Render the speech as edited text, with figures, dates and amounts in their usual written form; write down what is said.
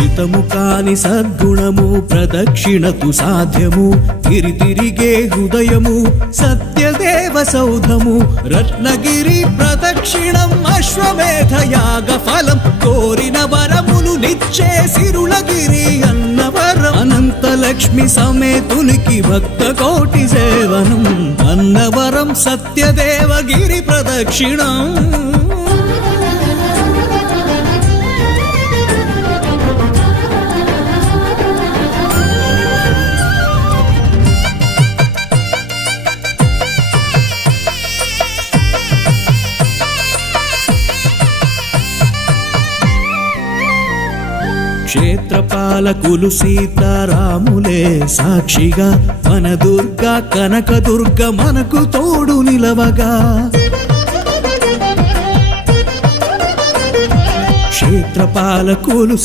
కలుషితము కాని సద్గుణము ప్రదక్షిణకు సాధ్యము తిరిగే హృదయము సత్యదేవ సౌధము రత్నగిరి ప్రదక్షిణం అశ్వమేధ యాగ ఫలం కోరిన వరములు నిచ్చే సిరులగిరి అన్నవరం అనంత లక్ష్మి సమేతునికి భక్త కోటి సేవనం అన్నవరం సత్యదేవగిరి ప్రదక్షిణం క్షేత్రపాలకులు సీతారాములే సాక్షిగా మన దుర్గా కనకదుర్గ మనకు తోడు నిలవగా క్షేత్రపాలకులు